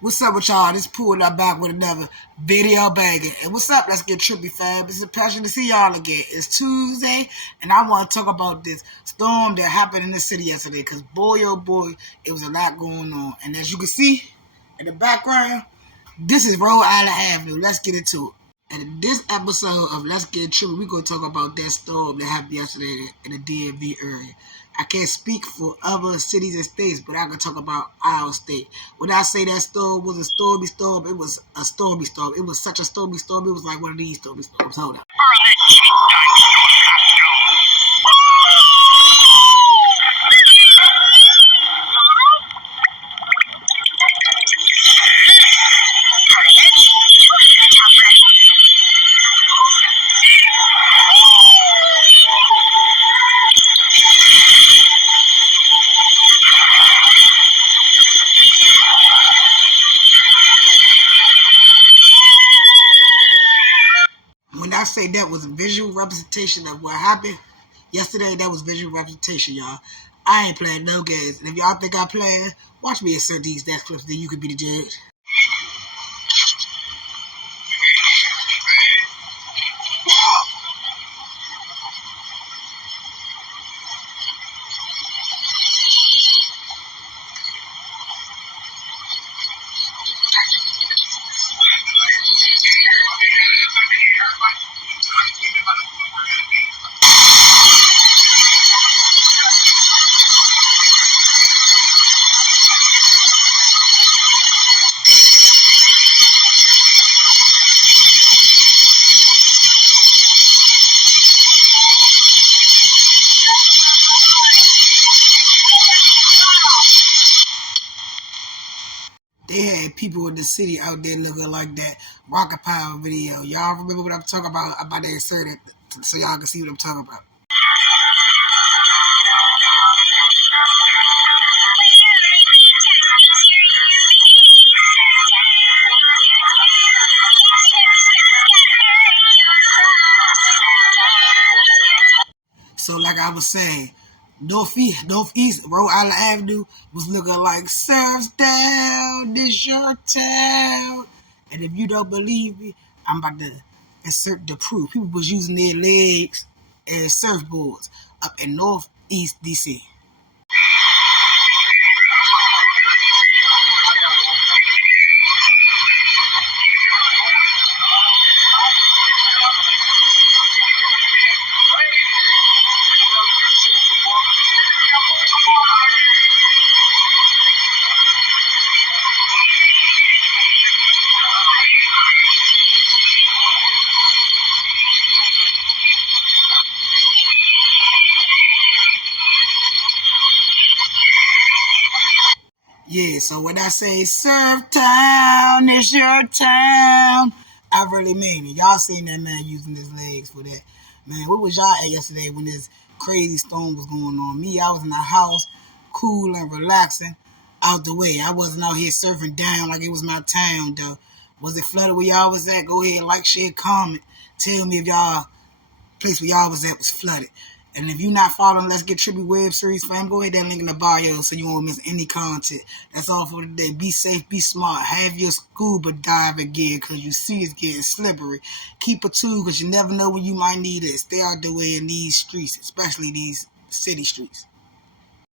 What's up with y'all? This Pool up back with another video banger. And what's up? Let's get trippy, fam. It's a pleasure to see y'all again. It's Tuesday, and I want to talk about this storm that happened in the city yesterday. Because boy, oh boy, it was a lot going on. And as you can see in the background, this is Rhode Island Avenue. Let's get into it. And in this episode of Let's Get Trippy, we're going to talk about that storm that happened yesterday in the D.M.V area. I can't speak for other cities and states, but I can talk about our state. When I say that storm was a stormy storm, it was a stormy storm. It was such a stormy storm, it was like one of these stormy storms. Hold up. When I say that was a visual representation of what happened yesterday, that was visual representation, y'all. I ain't playing no games. And if y'all think I'm playing, watch me insert these death clips, then you can be the judge. They had people in the city out there looking like that Rocket Power video. Y'all remember what I'm talking about? I'm about to insert it so y'all can see what I'm talking about. So like I was saying, Northeast Rhode Island Avenue was looking like surfs down, this your town. And if you don't believe me, I'm about to insert the proof. People was using their legs as surfboards up in Northeast DC. Yeah, so when I say surf town, it's your town, I really mean it. Y'all seen that man using his legs for that. Man, what was y'all at yesterday when this crazy storm was going on? Me, I was in the house, cool and relaxing, out the way. I wasn't out here surfing down like it was my town, though. Was it flooded where y'all was at? Go ahead, like, share, comment. Tell me if y'all place where y'all was at was flooded. And if you're not following Let's Get Trippy web series, fam, go ahead and link in the bio so you won't miss any content. That's all for today. Be safe, be smart. Have your scuba diving gear because you see it's getting slippery. Keep a tool because you never know when you might need it. Stay out the way in these streets, especially these city streets.